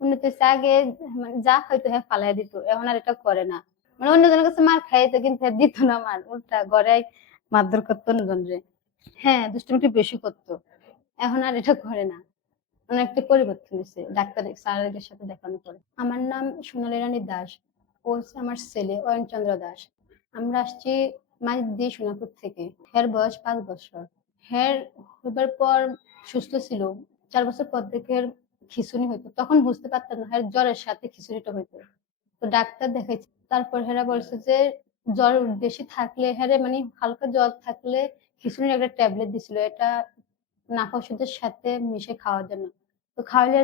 আগে মানে যা হয়তো হ্যাঁ ফালাই দিত, এখন আর এটা করে না। মানে অন্যজনের কাছে মার খাইতো কিন্তু হ্যাঁ দিত না মার, উল্টা গড়াই মারধর করতো অন্যজনরে হ্যাঁ দুষ্টুমিটি বেশি করতো, এখন আর এটা করে না। অনেকটা পরিবর্তন হয়েছে ডাক্তার সাথে আমার নাম সোনালী রানী দাস, ও আমার ছেলে অয়ন চন্দ্র দাস। আমরা আসছি মাইদি সোনাপুর থেকে। হের বয়স পাঁচ বছর। হের হবার পর সুস্থ ছিল, চার বছর পর থেকে খিচুনি হইতো। তখন বুঝতে পারতাম না হের জ্বরের সাথে খিচুনিটা হইতো। তো ডাক্তার দেখাইছে, তারপর হেরা বলছে যে, জ্বর বেশি থাকলে হেরে মানে হালকা জ্বর থাকলে খিচুনির একটা ট্যাবলেট দিছিল। এটা নাক ওষুধের সাথে মিশে খাওয়ার জন্য তো খাওয়ালে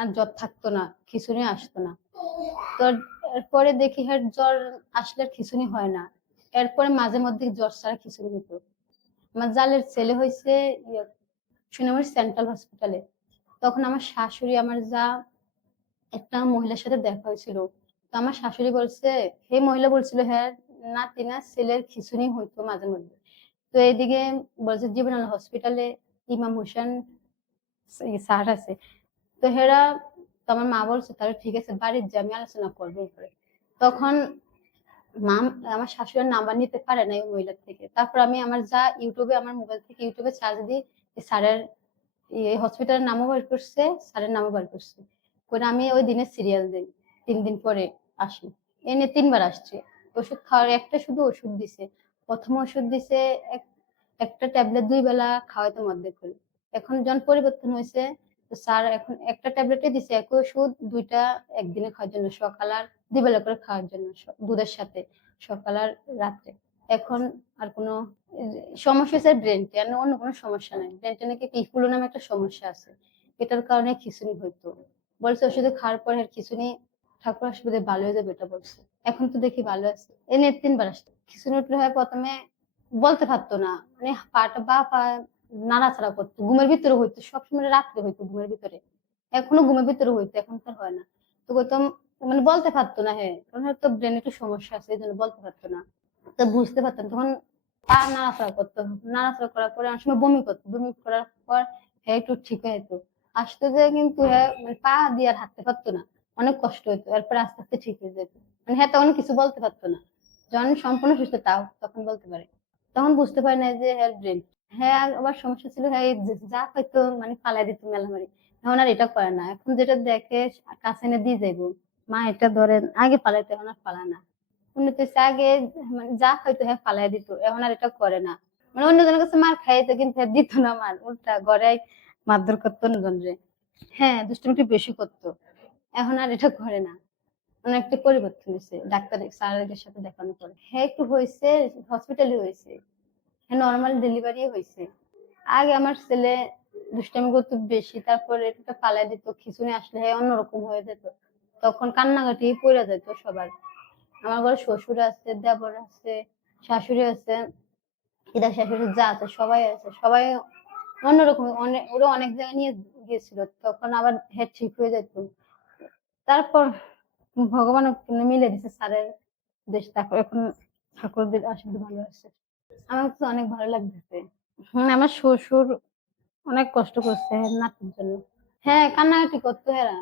আর জ্বর থাকতো না খিচুনি আসতো না। তো এরপরে দেখি হ্যাঁ জ্বর আসলে খিচুনি হয় না। এরপরে মাঝে মধ্যে জ্বর ছাড়া খিচুনি হতো আমার জালের ছেলে হয়েছে সুনামের সেন্ট্রাল হসপিটালে। তখন আমার শাশুড়ি আমার যা একটা মহিলার সাথে দেখা হয়েছিল। তো আমার শাশুড়ি বলছে সেই মহিলা, বলছিল হ্যাঁ না তিনা ছেলের খিচুনি হইতো মাঝে মধ্যে। তো এইদিকে বলছে জীবন হসপিটালে ইমাম হোসেন স্যার আছে। তো হেরা, তো আমার মা বলছে, তাহলে ঠিক আছে, বাড়ির যে, আমি আলোচনা করব তখন মা, আমার শাশুড়ির নাম্বার নিতে পারে না ওই মহিলার থেকে। তারপর আমি আমার যা, ইউটিউবে, আমার মোবাইল থেকে ইউটিউবে চার্জ দিই স্যারের এই হসপিটালের নামও বের করছে, স্যারের নামও বের করছে। করে আমি ওই দিনে সিরিয়াল দিই, তিন দিন পরে আসি। এনে তিনবার আসছে। ওষুধ খাওয়ার একটা শুধু ওষুধ দিছে। প্রথম ওষুধ দিছে এক- একটা ট্যাবলেট দুই বেলা খাওয়াইতে মধ্যে করে। এখন যখন পরিবর্তন হয়েছে তো স্যার এখন একটা ট্যাবলেটে দিছে একই ওষুধ, দুইটা একদিনে খাওয়ার জন্য, সকাল আর দুই বেলা করে খাওয়ার জন্য দুধের সাথে, সকাল আর রাত্রে। এখন আর কোনো, সমস্যা হচ্ছে ব্রেনটে আর অন্য কোনো সমস্যা নাই। ব্রেনটে নাকি পিফুলো নামে একটা সমস্যা আছে। এটার কারণে খিচুনি হইতো। বলছে ওষুধে খাওয়ার পরে খিচুনি ঠাকুর আসবে ভালো হয়ে যাবে এটা বলছে। এখন তো দেখি ভালো আছে। এনে তিনবার আসছে। খিচুনি উঠলে হয় প্রথমে বলতে পারতো না। মানে পাটা বা পা নাড়াচাড়া করতো। ঘুমের ভিতরে হইতো। সবসময় রাত্রে হইতো ঘুমের ভিতরে। এখনও ঘুমের ভিতরে হইতো, এখন তো হয় না। তো কইতাম মানে বলতে পারতো না হ্যাঁ কারণ হয়তো ব্রেনে একটু সমস্যা আছে, এই জন্য বলতে পারতো না। তো বুঝতে পারতাম। তখন পা নাড়াচাড়া করতো নাড়াচাড়া করার পরে অনেক সময় বমি করতো বমি করার পর হ্যাঁ একটু ঠিক হয়ে যেত। আসতে যে কিন্তু হ্যাঁ মানে পা দিয়ে আর হাঁটতে পারতো না। অনেক কষ্ট হইতো। এরপরে আস্তে আস্তে ঠিক হয়ে যেত। মানে হ্যাঁ তখন কিছু বলতে পারতো না। যখন সম্পূর্ণ সুস্থ তাও তখন বলতে পারে। তখন বুঝতে পারি না যে হ্যাঁ ব্রেন। হ্যাঁ আবার সমস্যা ছিল হ্যাঁ যা হয়তো মানে পালাই দিত মেলামারি এখন আর এটা করে না। এখন যেটা দেখে, কাছে এনে দিয়ে যাইবো। মা এটা ধরেন, আগে পালাইতো এখন আর পালায় না। হয়েছে আগে মানে যা হয়তো হ্যাঁ পালাই দিত, এখন আর এটা করে না। মানে অন্যজনের কাছে মার খাইতো কিন্তু হ্যাঁ দিত না মার, উল্টা মারধর করতো অন্যজনরে হ্যাঁ বেশি করতো, এখন আর এটা করে না। অনেকটা পরিবর্তন হয়েছে ডাক্তার স্যারের সাথে দেখানোর পরে। হ্যাঁ একটু হয়েছে হসপিটালে হয়েছে হ্যাঁ নর্মাল ডেলিভারি হয়েছে আগে আমার ছেলে দুষ্টামি করতো বেশি, তারপরে এটা দিত খিচুনি আসলে হ্যাঁ অন্যরকম হয়ে যেত। তখন কান্নাকাটি পড়ে যেত সবার। আমার ঘরে শ্বশুর আছে, দেবর আছে, শাশুড়ি আছে দিদা শাশুড়ি যা আছে সবাই আছে, সবাই অন্যরকম অনেক ওরা অনেক জায়গায় নিয়ে গিয়েছিল, তখন আবার হেড ঠিক হয়ে যেত। তারপর ভগবান মিলে দিছে স্যারের দেশ, তারপর এখন ঠাকুরদের আশীর্বাদ ভালো আছে। আমার তো অনেক ভালো লাগতেছে। আমার শ্বশুর অনেক কষ্ট করছে নাতির জন্য। হ্যাঁ কান্নাকাটি করতো এরা,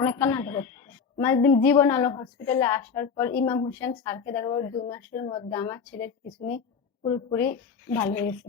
অনেক কান্নাকাটি করতো। মানে দিন জীবন আলো হসপিটালে আসার পর ইমাম হোসেন স্যারকে দেখাবো, দুই মাসের মধ্যে আমার ছেলের পিছনে পুরোপুরি ভালো হয়েছে।